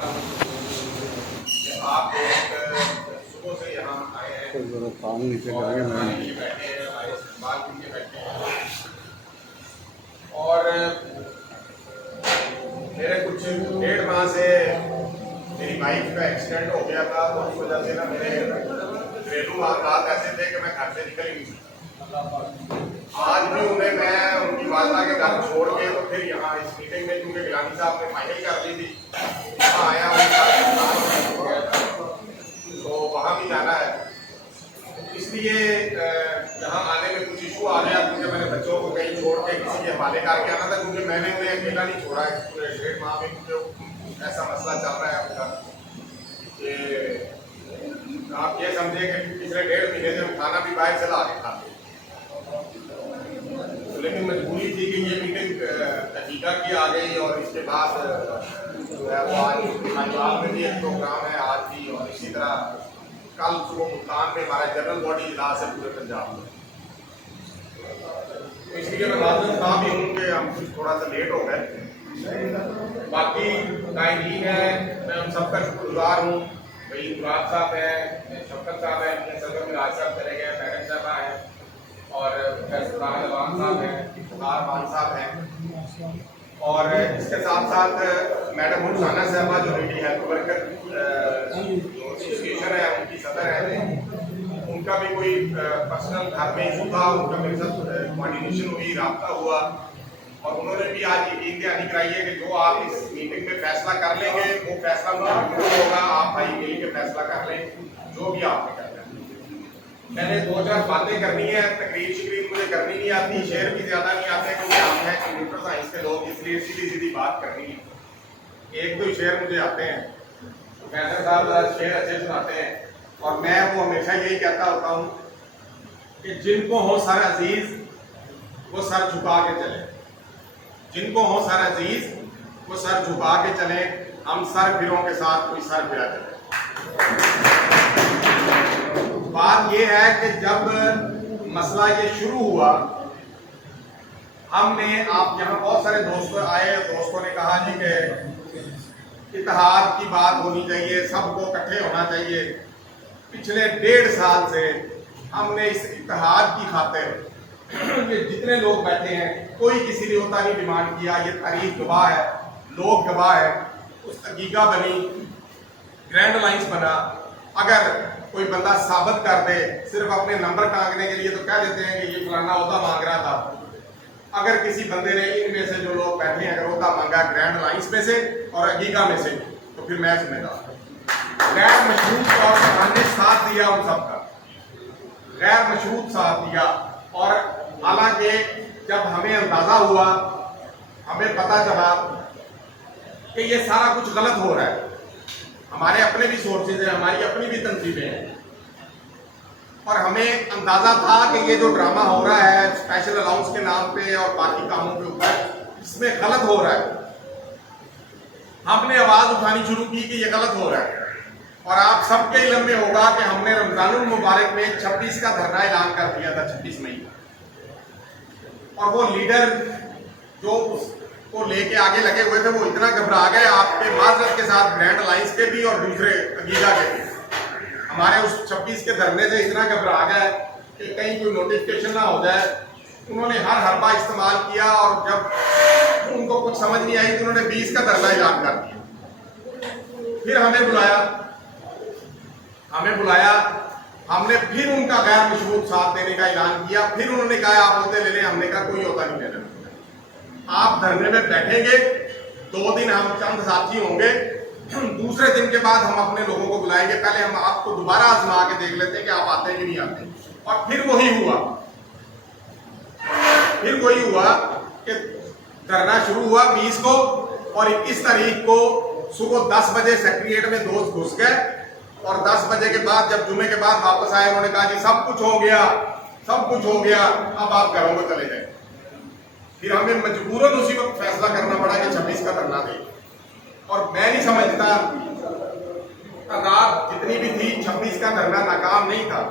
آپ صبح سے یہاں آئے ہیں بیٹھے ہیں ہمارے استقبال کے لیے بیٹھے ہیں اور میرے کچھ 1.5 ماہ سے میری وائف کا ایکسیڈنٹ ہو گیا تھا تو اس وجہ سے نا میرے گھریلو حالات ایسے تھے کہ میں گھر سے نکل ہی نہیں سکتا۔ آج بھی انہیں میں ان کی والدہ کے گھر چھوڑ کے تو پھر یہاں اس میٹنگ میں کیونکہ گیلانی صاحب نے فائنل کر لی تھی وہاں آیا ہوں تو وہاں بھی جانا ہے، اس لیے یہاں آنے میں کچھ ایشو آ گیا کیونکہ میں نے بچوں کو کہیں چھوڑ کے کسی کے حوالے کر کے آنا تھا کیونکہ میں نے انہیں اکیلا نہیں چھوڑا ہے پورے 1.5 ماہ میں کیونکہ ایسا مسئلہ چل رہا ہے اب کا کہ آپ یہ سمجھیں کہ پچھلے 1.5 مہینے سے ہم کھانا بھی باہر سے لا کے کھاتے ہیں، لیکن مجبوری تھی کہ یہ میٹنگ حقیقت کی آ گئی اور اس کے بعد پنجاب میں بھی ایک پروگرام ہے آج بھی اور اسی طرح کل صبح ملتان میں ہمارا جنرل باڈی اجلاس ہے پورے پنجاب میں، اس لیے میں معذرت خواہ بھی ہوں کہ ہم کچھ تھوڑا سا لیٹ ہو گئے۔ باقی قائدین ہیں، میں ہم سب کا شکر گزار ہوں، بھائی مراد صاحب ہیں، شفقت صاحب ہیں، صدر مراج صاحب چلے گئے، میڈم صاحبہ ہیں اور فیضان عوام صاحب ہیں، افتخار مان صاحب ہیں اور اس کے ساتھ ساتھ میڈم رخسانہ صاحبہ جو میری ہیلتھ ورکر ایسوسیشن ہے ان کی صدر ہے، ان کا بھی کوئی پرسنل گھر میں ایشو تھا، ان کا میرے ساتھ کوآرڈینیشن ہوئی، رابطہ ہوا اور انہوں نے بھی آج یقین دہانی کرائی ہے کہ جو آپ اس میٹنگ میں فیصلہ کر لیں گے وہ فیصلہ مجھے منظور ہوگا، آپ بھائی مل کے فیصلہ کر لیں جو بھی آپ نے کرنا ہے۔ میں نے 2-4 باتیں کرنی ہے، تقریر شکریر مجھے کرنی نہیں آتی، شعر بھی زیادہ نہیں آتے کیونکہ آپ ہیں کمپیوٹر سائنس کے لوگ، اس لیے سیدھی سیدھی بات کرنی ہے۔ 1-2 شعر مجھے آتے ہیں، فیصل صاحب شعر اچھے سناتے ہیں اور میں وہ ہمیشہ یہی کہتا ہوتا ہوں کہ جن کو ہو سر عزیز وہ سر جھکا کے چلیں، جن کو ہو سر عزیز وہ سر جھکا کے چلیں، ہم سر پھروں کے ساتھ کوئی سر پھرا چلے۔ بات یہ ہے کہ جب مسئلہ یہ شروع ہوا ہم نے آپ یہاں بہت سارے دوست آئے، دوستوں نے کہا جی کہ اتحاد کی بات ہونی چاہیے، سب کو اکٹھے ہونا چاہیے۔ پچھلے 1.5 سال سے ہم نے اس اتحاد کی خاطر یہ جتنے لوگ بیٹھے ہیں کوئی کسی نے ہوتا نہیں ڈیمانڈ کیا، یہ تاریخ گواہ ہے، لوگ گواہ ہے، اس حقیقہ بنی، گرینڈ لائنز بنا۔ اگر کوئی بندہ ثابت کر دے صرف اپنے نمبر ٹانگنے کے لیے تو کہہ دیتے ہیں کہ یہ فلانا عہدہ مانگ رہا تھا، اگر کسی بندے نے ان میں سے جو لوگ بیٹھے ہیں اگر عہدہ مانگا گرینڈ لائنز میں سے اور حقیقہ میں سے تو پھر میں ذمہ دار، غیر مشروط طور پر ہم نے ساتھ دیا ان سب کا، غیر مشروط ساتھ دیا اور حالانکہ جب ہمیں اندازہ ہوا، ہمیں پتہ چلا کہ یہ سارا کچھ غلط ہو رہا ہے، ہمارے اپنے بھی سورسز ہیں، ہماری اپنی بھی تنظیمیں ہیں اور ہمیں اندازہ تھا کہ یہ جو ڈرامہ ہو رہا ہے اسپیشل الاؤنس کے نام پہ اور باقی کاموں کے اوپر اس میں غلط ہو رہا ہے، ہم نے آواز اٹھانی شروع کی کہ یہ غلط ہو رہا ہے اور آپ سب کے علم میں ہوگا کہ ہم نے رمضان المبارک میں 26 کا دھرنا اعلان کر دیا تھا، 26 مئی اور وہ لیڈر جو اس کو لے کے آگے لگے ہوئے تھے وہ اتنا گھبرا گئے، آپ کے معذرت کے ساتھ گرینڈ لائنز کے بھی اور دوسرے عقیدہ کے بھی، ہمارے اس 26 کے دھرنے سے اتنا گھبرا گئے کہ کہیں کوئی نوٹیفکیشن نہ ہو جائے، انہوں نے ہر حربہ استعمال کیا اور جب ان کو کچھ سمجھ نہیں آئی تو انہوں نے 20 کا دھرنا اعلان کر دیا۔ پھر ہمیں بلایا، ہم نے پھر ان کا غیر مشروط ساتھ دینے کا اعلان کیا، پھر انہوں نے کہا آپ عہدے لے لیں، ہم نے کہا کوئی عہدہ نہیں لینا، آپ دھرنے میں بیٹھیں گے، 2 دن ہم چند ساتھی ہوں گے، دوسرے دن کے بعد ہم اپنے لوگوں کو بلائیں گے، پہلے ہم آپ کو دوبارہ آزما کے دیکھ لیتے ہیں کہ آپ آتے ہیں کہ نہیں آتے، اور پھر وہی ہوا کہ دھرنا شروع ہوا 20 کو اور 21 تاریخ کو صبح 10 بجے سیکریٹریٹ میں دوست گھس گئے اور 10 بجے کے بعد جب جمعے کے بعد واپس آئے انہوں نے کہا جی سب کچھ ہو گیا، اب آپ گھروں کو چلے جائیں۔ پھر ہمیں مجبوراً اسی وقت فیصلہ کرنا پڑا کہ 26 کا دھرنا دیں اور میں نہیں سمجھتا تعداد جتنی بھی تھی 26 کا دھرنا ناکام نہیں تھا،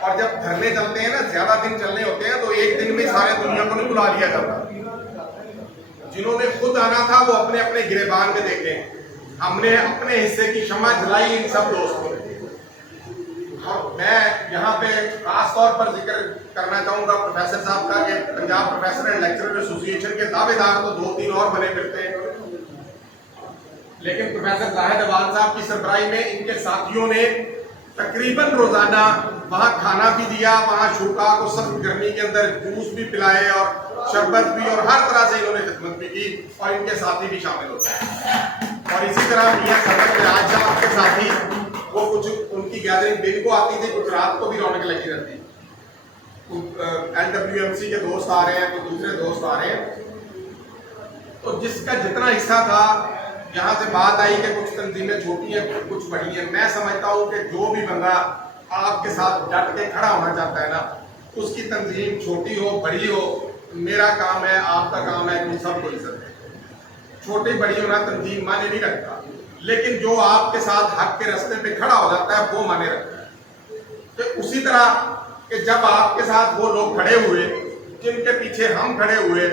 اور جب دھرنے چلتے ہیں نا زیادہ دن چلنے ہوتے ہیں تو ایک دن میں سارے دنیا کو نہیں بلا لیا جاتا، جنہوں نے خود آنا تھا وہ اپنے اپنے گریبان میں دیکھیں، ہم نے اپنے حصے کی شمع جلائی ان سب دوستوں نے. اور میں یہاں پہ خاص طور پر ذکر کرنا چاہوں گا پروفیسر صاحب کا کہ پنجاب پروفیسر اینڈ لیکچرر ایسوسی ایشن کے دعوے دار تو 2-3 اور بنے پھرتے ہیں, لیکن پروفیسر زاہد اقبال صاحب کی سربراہی میں ان کے ساتھیوں نے تقریباً روزانہ وہاں کھانا بھی دیا, وہاں شوکا کو سخت گرمی کے اندر جوس بھی پلائے اور شربت بھی, اور ہر طرح سے انہوں نے خدمت بھی کی, اور ان کے ساتھی بھی شامل ہوتے ہیں. اور اسی طرح میاں سرور راج صاحب کے ساتھی, وہ کچھ ان کی گیدرنگ دن کو آتی تھی, کچھ رات کو بھی رونق لگی رہتی. LWMC کے دوست آ رہے ہیں, تو دوسرے دوست آ رہے ہیں, تو جس کا جتنا حصہ تھا. یہاں سے بات آئی کہ کچھ تنظیمیں چھوٹی ہیں کچھ بڑی ہیں. میں سمجھتا ہوں کہ جو بھی بندہ آپ کے ساتھ ڈٹ کے کھڑا ہونا چاہتا ہے نا, اس کی تنظیم چھوٹی ہو بڑی ہو, میرا کام ہے آپ کا کام ہے کہ سب کو عزت ہے. چھوٹی بڑی ہونا تنظیم مانے نہیں رکھتا, لیکن جو آپ کے ساتھ حق کے راستے پہ کھڑا ہو جاتا ہے وہ مانے رکھتا ہے. تو اسی طرح کہ جب آپ کے ساتھ وہ لوگ کھڑے ہوئے جن کے پیچھے ہم کھڑے ہوئے,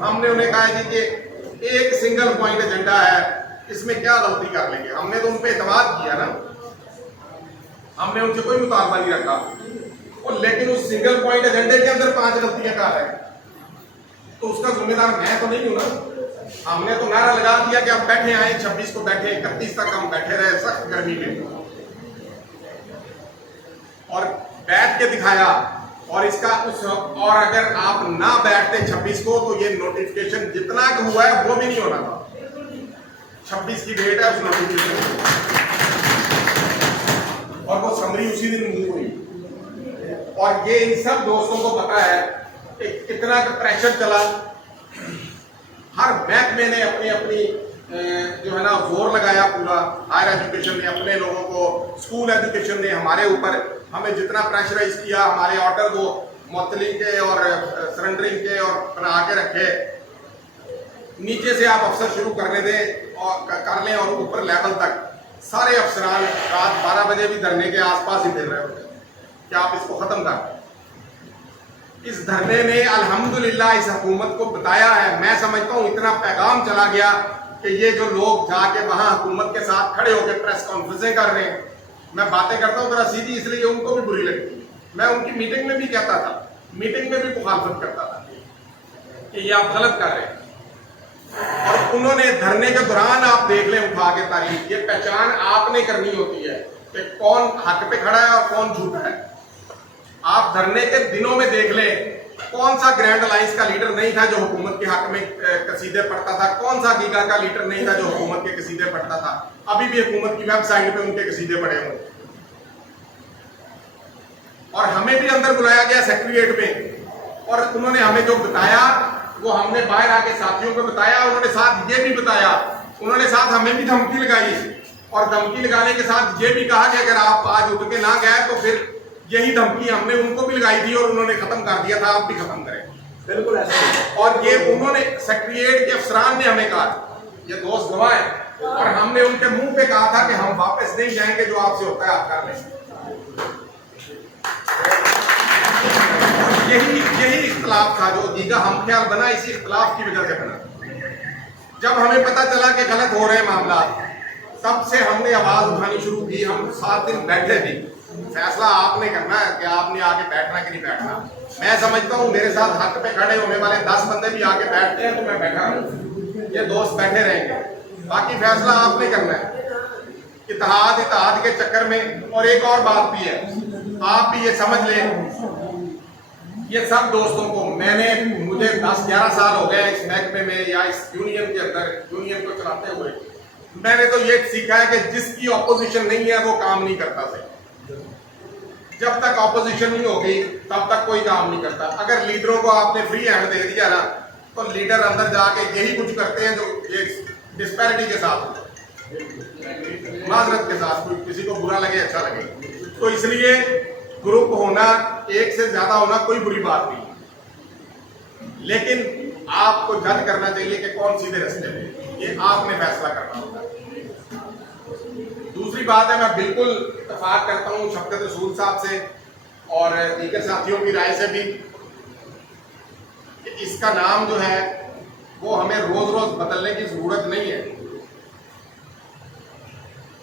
ہم نے انہیں کہا جی کہ ایک سنگل پوائنٹ ایجنڈا ہے, اس میں کیا غلطی کر لیں گے. ہم نے تو ان پہ اعتماد کیا نا, ہم نے ان سے کوئی مطالبہ نہیں رکھا, اور لیکن اس سنگل پوائنٹ ایجنڈے کے اندر 5 غلطیاں کر رہے ہیں, تو اس کا ذمہ دار میں تو نہیں ہوں نا. ہم نے تو نعرہ لگا دیا کہ ہم بیٹھے آئے 26 کو بیٹھے, 31 تک ہم بیٹھے رہے سخت گرمی میں, اور بیٹھ کے دکھایا. اور اس کا اور اگر آپ نہ بیٹھتے 26 کو تو یہ نوٹیفکیشن جتنا کہ ہوا ہے وہ بھی نہیں ہونا تھا. 26 کی ڈیٹ ہے اس نوٹیفکیشن, اور وہ سمری اسی دن منہ ہوئی. اور یہ ان سب دوستوں کو پتا ہے کہ کتنا پریشر چلا. ہر محکمے نے اپنی اپنی جو ہے نا زور لگایا پورا. ہائر ایجوکیشن نے اپنے لوگوں کو, اسکول ایجوکیشن نے ہمارے اوپر ہمیں جتنا پریشرائز کیا, ہمارے آرڈر کو معطلی کے اور سرنڈرنگ کے اور بنا کے رکھے. نیچے سے آپ افسر شروع کرنے دیں اور کر لیں, اور اوپر لیول تک سارے افسران رات 12 بجے بھی دھرنے کے آس پاس ہی پھر رہے ہوتے ہیں کہ آپ اس کو ختم کر. اس دھرنے نے الحمدللہ اس حکومت کو بتایا ہے, میں سمجھتا ہوں اتنا پیغام چلا گیا کہ یہ جو لوگ جا کے وہاں حکومت کے ساتھ کھڑے ہو کے پریس کانفرنسیں کر رہے ہیں, میں باتیں کرتا ہوں ذرا سیدھی, اس لیے ان کو بھی بری لگتی ہے. میں ان کی میٹنگ میں بھی کہتا تھا, میٹنگ میں بھی مخالفت کرتا تھا کہ یہ آپ غلط کر رہے ہیں. اور انہوں نے دھرنے کے دوران آپ دیکھ لیں اٹھا کے تاریخ, یہ پہچان آپ نے کرنی ہوتی ہے کہ کون حق پہ کھڑا ہے اور کون جھوٹا ہے. آپ دھرنے کے دنوں میں دیکھ لیں کون سا گرینڈ الائنس کا لیڈر نہیں تھا جو حکومت کے حق میں قصیدے پڑھتا تھا, کون سا گیگا کا لیڈر نہیں تھا جو حکومت کے قصیدے پڑھتا تھا. ابھی بھی حکومت کی ویب سائٹ پہ ان کے قصیدے پڑے ہوئے. اور ہمیں بھی اندر بلایا گیا سیکریٹریٹ میں, اور انہوں نے ہمیں جو بتایا وہ ہم نے باہر آ کے ساتھیوں کو بتایا. انہوں نے ساتھ یہ بھی بتایا, انہوں نے ساتھ ہمیں بھی دھمکی لگائی, اور دھمکی لگانے کے ساتھ یہ بھی کہا کہ اگر آپ آج اٹھ کے نہ گئے تو پھر یہی دھمکی ہم نے ان کو بھی لگائی تھی اور انہوں نے ختم کر دیا تھا, آپ بھی ختم کریں. بالکل ایسا. اور یہ انہوں نے سیکریٹریٹ کے افسران نے ہمیں کہا, یہ دوست گواہ ہیں, اور ہم نے ان کے منہ پہ کہا تھا کہ ہم واپس نہیں جائیں گے, جو آپ سے ہوتا ہے آپ کر لیں. یہی اختلاف تھا جو دیگر ہم خیال بنا, اسی اختلاف کی وجہ سے بنا. جب ہمیں پتا چلا کہ غلط ہو رہے ہیں معاملات, تب سے ہم نے آواز اٹھانی شروع کی. ہم 7 دن بیٹھے بھی, فیصلہ آپ نے کرنا ہے کہ آپ نے آگے بیٹھنا کہ نہیں بیٹھنا. میں سمجھتا ہوں میرے ساتھ حق پہ کھڑے ہونے والے 10 بندے بھی آگے بیٹھتے ہیں تو میں بیٹھا ہوں, یہ دوست بیٹھے رہیں گے. باقی فیصلہ آپ نے کرنا ہے اتحاد کے چکر میں. اور ایک اور بات بھی ہے, آپ بھی یہ سمجھ لیں, یہ سب دوستوں کو مجھے 10-11 سال ہو گئے اس محکمے میں یا اس یونین کے اندر, یونین کو چلاتے ہوئے. میں نے تو یہ سیکھا ہے کہ جس کی اپوزیشن نہیں ہے وہ کام نہیں کرتا. جب تک اپوزیشن نہیں ہوگی تب تک کوئی کام نہیں کرتا. اگر لیڈروں کو آپ نے فری ہینڈ دے دیا نا, تو لیڈر اندر جا کے یہی کچھ کرتے ہیں جو ڈسپیرٹی کے ساتھ, معذرت کے ساتھ, کوئی کسی کو برا لگے اچھا لگے. تو اس لیے گروپ ہونا, ایک سے زیادہ ہونا کوئی بری بات نہیں, لیکن آپ کو جج کرنا چاہیے کہ کون سیدھے راستے میں, یہ آپ نے فیصلہ کرنا ہوگا. دوسری بات ہے, میں بالکل اتفاق کرتا ہوں شفقت رسول صاحب سے اور دیگر ساتھیوں کی رائے سے بھی کہ اس کا نام جو ہے وہ ہمیں روز روز بدلنے کی ضرورت نہیں ہے.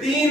3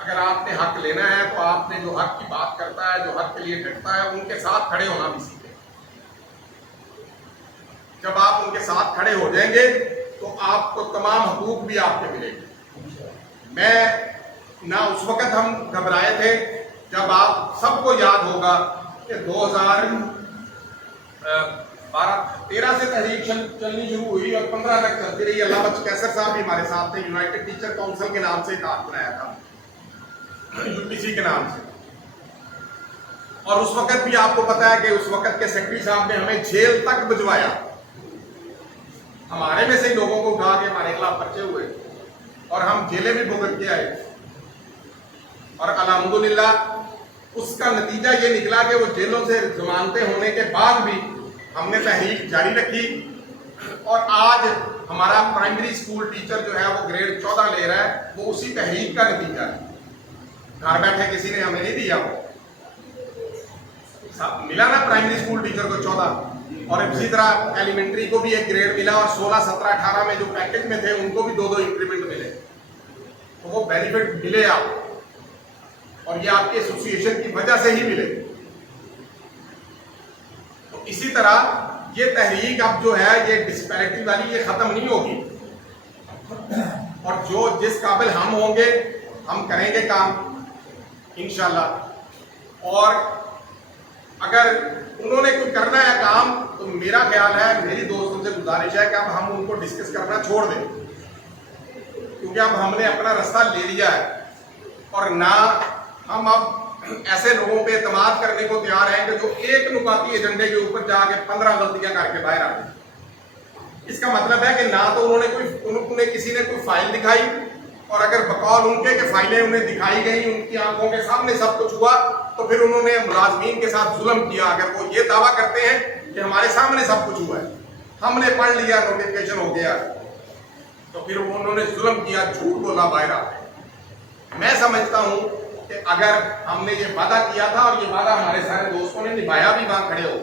اگر آپ نے حق لینا ہے تو آپ نے جو حق کی بات کرتا ہے, جو حق کے لیے ڈٹتا ہے, ان کے ساتھ کھڑے ہونا بھی سیکھیں. جب آپ ان کے ساتھ کھڑے ہو جائیں گے تو آپ کو تمام حقوق بھی آپ کے ملیں گے. میں نہ اس وقت ہم گھبرائے تھے جب آپ سب کو یاد ہوگا کہ 2013 سے تحریک چلنی شروع ہوئی اور 15 تک چلتی رہی. اللہ بخش کیسر صاحب بھی ہمارے ساتھ تھے, یونائٹڈ ٹیچر کونسل کے نام سے کام بنایا تھا, UTC کے نام سے. اور اس وقت بھی آپ کو پتا ہے کہ اس وقت کے سیکرٹری صاحب نے ہمیں جیل تک بھجوایا. ہمارے میں سے ہی لوگوں کو اٹھا کے ہمارے خلاف پرچے ہوئے اور ہم جیلیں بھی بھگت کے آئے. اور الحمدللہ اس کا نتیجہ یہ نکلا کہ وہ جیلوں سے ضمانتیں ہونے کے بعد بھی ہم نے تحریک جاری رکھی. اور آج ہمارا پرائمری اسکول ٹیچر جو ہے وہ گریڈ 14 لے رہا ہے, وہ اسی تحریک کا نتیجہ ہے. گھر بیٹھے کسی نے ہمیں نہیں دیا, وہ ملا نا پرائمری اسکول ٹیچر کو 14, اور اسی طرح ایلیمنٹری کو بھی ایک گریڈ ملا, اور 16, 17, 18 میں جو پیکج میں تھے ان کو بھی 2 انکریمنٹ ملے. تو وہ بینیفٹ ملے آپ, اور یہ آپ کی ایسوسیشن کی وجہ سے ہی ملے. تو اسی طرح یہ تحریک اب جو ہے یہ ڈسپیرٹی والی یہ ختم نہیں ہوگی, اور جو جس قابل ہم ہوں گے ہم کریں گے کام انشاءاللہ. اور اگر انہوں نے کوئی کرنا ہے کام تو میرا خیال ہے, میری دوستوں سے گزارش ہے کہ اب ہم ان کو ڈسکس کرنا چھوڑ دیں, کیونکہ اب ہم نے اپنا راستہ لے لیا ہے. اور نہ ہم اب ایسے لوگوں پہ اعتماد کرنے کو تیار ہیں کہ جو ایک نکاتی ایجنڈے کے اوپر جا کے 15 غلطیاں کر کے باہر آ گئے. اس کا مطلب ہے کہ نہ تو انہوں نے کسی نے کوئی فائل دکھائی, اور اگر بقول ان کے کہ فائلیں انہیں دکھائی گئی, ان کی آنکھوں کے سامنے سب کچھ ہوا, تو پھر انہوں نے ملازمین کے ساتھ ظلم کیا. اگر وہ یہ دعویٰ کرتے ہیں کہ ہمارے سامنے سب کچھ ہوا ہے, ہم نے پڑھ لیا, نوٹیفکیشن ہو گیا, تو پھر انہوں نے ظلم کیا, جھوٹ بولا باہر آ گئے. میں سمجھتا ہوں کہ اگر ہم نے یہ وعدہ کیا تھا, اور یہ وعدہ ہمارے سارے دوستوں نے نبھایا بھی وہاں کھڑے ہو,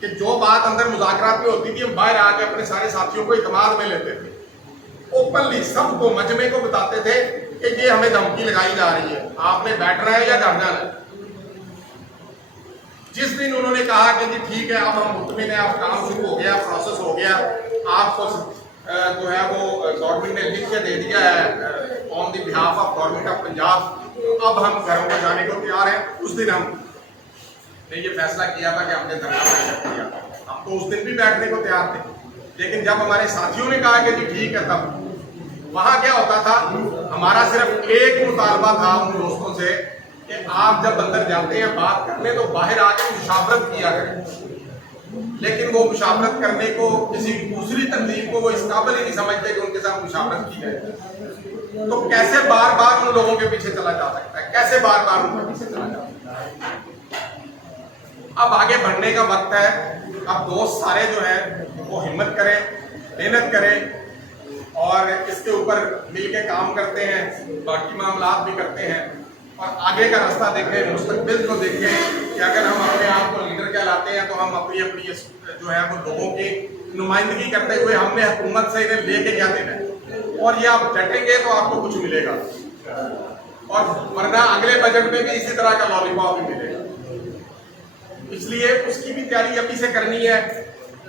کہ جو بات اندر مذاکرات میں ہوتی تھی ہم باہر آ کے اپنے سارے ساتھیوں کو اعتماد میں لیتے تھے, اوپنلی سب کو مجمع کو بتاتے تھے کہ یہ ہمیں دھمکی لگائی جا رہی ہے, آپ نے بیٹھنا ہے یا گھر جانا ہے. جس دن انہوں نے کہا کہ جی ٹھیک ہے اب ہم مطمئن ہیں, اب کام شروع ہو گیا, پروسیس ہو گیا, آپ کو جو ہے وہ گورنمنٹ نے لکھ کے دے دیا ہے on the behalf of government of Punjab, اب ہم گھروں کو جانے کو تیار ہیں. اس دن ہم نے یہ فیصلہ کیا تھا کہ ہم نے دھرنا بیٹھ کیا, ہم تو اس دن بھی بیٹھنے کو تیار تھے. لیکن جب ہمارے ساتھیوں نے کہا کہ جی ٹھیک ہے, تب وہاں کیا ہوتا تھا, ہمارا صرف ایک مطالبہ تھا ان دوستوں سے کہ آپ جب اندر جاتے ہیں بات کرنے تو باہر آ کے مشاورت کیا کریں. لیکن وہ مشاورت کرنے کو کسی دوسری تنظیم کو وہ اس قابل ہی نہیں سمجھتے کہ ان کے ساتھ مشاورت کی جائے. تو کیسے بار بار ان لوگوں کے پیچھے چلا جا سکتا ہے, کیسے بار بار ان کے پیچھے چلا جا سکتا ہے. اب آگے بڑھنے کا وقت ہے. اب دوست سارے جو ہیں وہ ہمت کریں, محنت کریں, اور اس کے اوپر مل کے کام کرتے ہیں, باقی معاملات بھی کرتے ہیں, اور آگے کا راستہ دیکھیں, مستقبل کو دیکھیں کہ اگر ہم اپنے آپ کو لیڈر کہلاتے ہیں تو ہم اپنی جو ہے وہ لوگوں کی نمائندگی کرتے ہوئے ہم نے حکومت سے انہیں لے کے کیا دینا ہے, اور یہ آپ ڈٹیں گے تو آپ کو کچھ ملے گا, اور ورنہ اگلے بجٹ میں بھی اسی طرح کا لالی پاپ بھی ملے گا. اس لیے اس کی بھی تیاری ابھی سے کرنی ہے.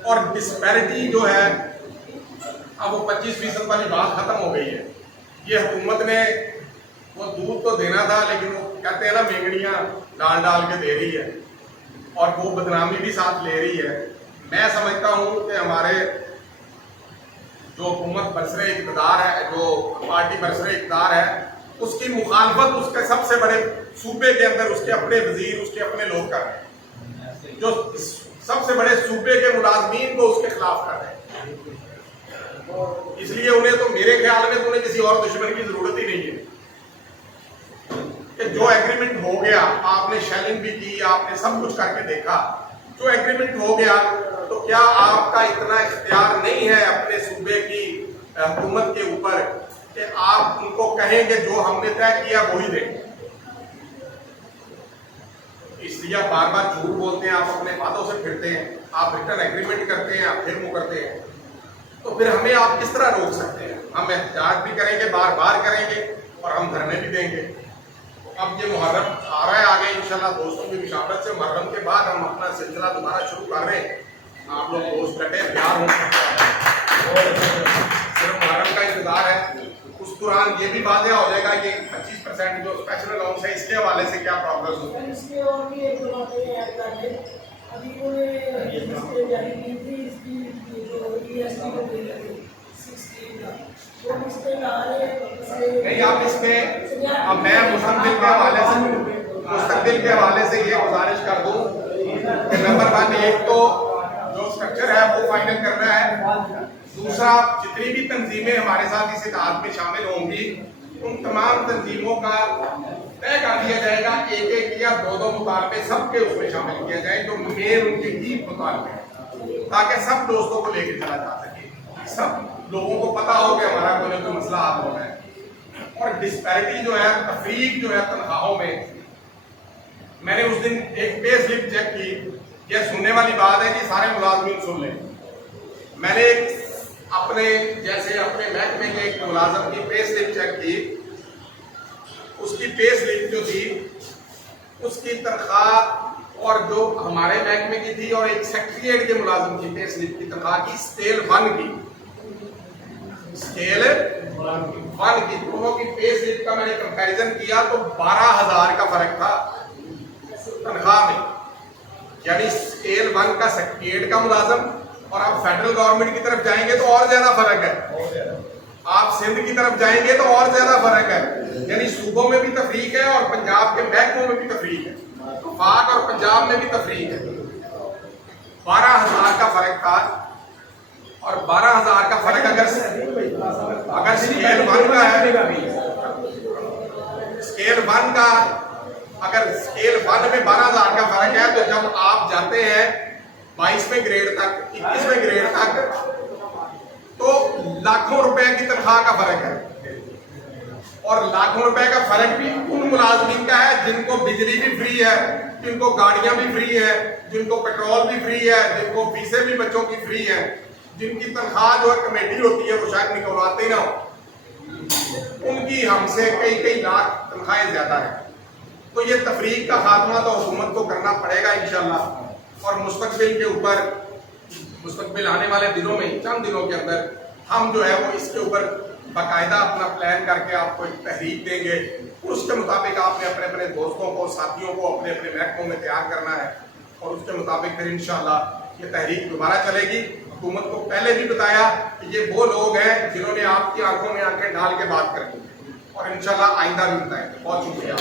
اور ڈسپیرٹی جو ہے اب وہ 25% والی بات ختم ہو گئی ہے. یہ حکومت نے وہ دودھ تو دینا تھا, لیکن وہ کہتے ہیں نا مینگڑیاں ڈال ڈال کے دے رہی ہے, اور وہ بدنامی بھی ساتھ لے رہی ہے. میں سمجھتا ہوں کہ ہمارے جو حکومت برسر اقتدار ہے, جو پارٹی برسر اقتدار ہے, اس کی مخالفت اس کے سب سے بڑے صوبے کے اندر اس کے اپنے وزیر, اس کے اپنے لوگ کر رہے ہیں, جو سب سے بڑے صوبے کے ملازمین کو اس کے خلاف کر رہے ہیں. اس لیے انہیں تو میرے خیال میں تو انہیں کسی اور دشمن کی ضرورت ہی نہیں ہے. کہ جو ایگریمنٹ ہو گیا, آپ نے شیلنگ بھی کی, آپ نے سب کچھ کر کے دیکھا, جو ایگریمنٹ ہو گیا, تو کیا آپ کا اتنا اختیار نہیں ہے اپنے صوبے کی حکومت کے اوپر کہ آپ ان کو کہیں کہ جو ہم نے طے کیا وہی دیں. اس لیے آپ بار بار جھوٹ بولتے ہیں, آپ اپنے باتوں سے پھرتے ہیں, آپ ریٹرن ایگریمنٹ کرتے ہیں, آپ پھر منہ کرتے ہیں, تو پھر ہمیں آپ کس طرح روک سکتے ہیں؟ ہم احتجاج بھی کریں گے, بار بار کریں گے, اور ہم دھرنے بھی دیں گے. اب یہ محرم آ رہا ہے آگے انشاءاللہ دوستوں کی مشاورت سے محرم کے بعد ہم اپنا سلسلہ دوبارہ شروع کر رہے ہیں. آپ لوگ دوست ڈٹے پیار ہوں صرف محرم کا انتظار ہے. اس دوران یہ بھی واضح ہو جائے گا کہ 25% جو اسپیشل الاؤنس ہے اس کے حوالے سے کیا پروگرس ہوتی ہے. اس کے اور بھی ایک باتیں ایڈ کر دیں. ابھی انہوں نے اس پہ جاری کی تھی اس کی جو EST کو دے رہے 16 کا وہ اس پہ لا رہے نہیں. آپ اس پہ اب میں مستقبل کے حوالے سے یہ گزارش کر دوں کہ نمبر 1 ایک تو جو اسٹرکچر ہے وہ فائنل کرنا ہے. دوسرا جتنی بھی تنظیمیں ہمارے ساتھ اس اتحاد میں شامل ہوں گی ان تمام تنظیموں کا طے کر دیا جائے گا. ایک یا دو مطالبے سب کے اس میں شامل کیا جائے جو مین ان کے ڈیپ مطالبے ہیں تاکہ سب دوستوں کو لے کے چلا جا سکے. سب لوگوں کو پتا ہو کہ ہمارا کوئی نہ کوئی مسئلہ حل ہو رہا ہے. اور ڈسپیرٹی جو ہے تفریق جو ہے تنخواہوں میں نے اس دن ایک پے سلپ چیک کی. یہ سننے والی بات ہے کہ سارے ملازمین سن لیں. میں نے اپنے محکمے کے ایک ملازم کی پے سلپ چیک کی. اس کی پے سلپ جو تھی اس کی تنخواہ اور جو ہمارے محکمے کی تھی اور ایک سیکریٹریٹ کے ملازم کی پے سلپ کی تنخواہ کی اسکیل 1 کی دونوں کی پے سلپ کا میں نے کمپیریزن کیا تو 12,000 کا فرق تھا تنخواہ میں. یعنی اسکیل 1 کا سیکریٹریٹ کا ملازم اور آپ فیڈرل گورنمنٹ کی طرف جائیں گے تو اور زیادہ فرق ہے. آپ سندھ کی طرف جائیں گے تو اور زیادہ فرق ہے. یعنی صوبوں میں بھی تفریق ہے اور پنجاب کے محکموں میں بھی تفریق ہے. وفاق اور پنجاب میں بھی تفریق ہے. 12,000 کا فرق تھا. اور 12,000 کا فرق اگر اسکیل 1 کا ہے اسکیل 1 کا اگر اسکیل 1 میں 12,000 کا فرق ہے تو جب آپ جاتے ہیں 22ویں گریڈ تک 21ویں گریڈ تک تو لاکھوں روپے کی تنخواہ کا فرق ہے. اور لاکھوں روپے کا فرق بھی ان ملازمین کا ہے جن کو بجلی بھی فری ہے, جن کو گاڑیاں بھی فری ہے, جن کو پیٹرول بھی فری ہے, جن کو فیسیں بھی بچوں کی فری ہے, جن کی تنخواہ جو ہے کمیٹی ہوتی ہے وہ شاید نکلواتے ہی نہ ہو. ان کی ہم سے کئی لاکھ تنخواہیں زیادہ ہیں. تو یہ تفریق کا خاتمہ تو حکومت کو کرنا پڑے گا انشاءاللہ. اور مستقبل آنے والے دنوں میں چند دنوں کے اندر ہم جو ہے وہ اس کے اوپر باقاعدہ اپنا پلان کر کے آپ کو ایک تحریک دیں گے. اس کے مطابق آپ نے اپنے دوستوں کو ساتھیوں کو اپنے محکموں میں تیار کرنا ہے اور اس کے مطابق پھر انشاءاللہ یہ تحریک دوبارہ چلے گی. حکومت کو پہلے بھی بتایا کہ یہ وہ لوگ ہیں جنہوں نے آپ کی آنکھوں میں آنکھیں ڈال کے بات کرنی ہے اور انشاءاللہ آئندہ بھی بتائیں گے. بہت شکریہ.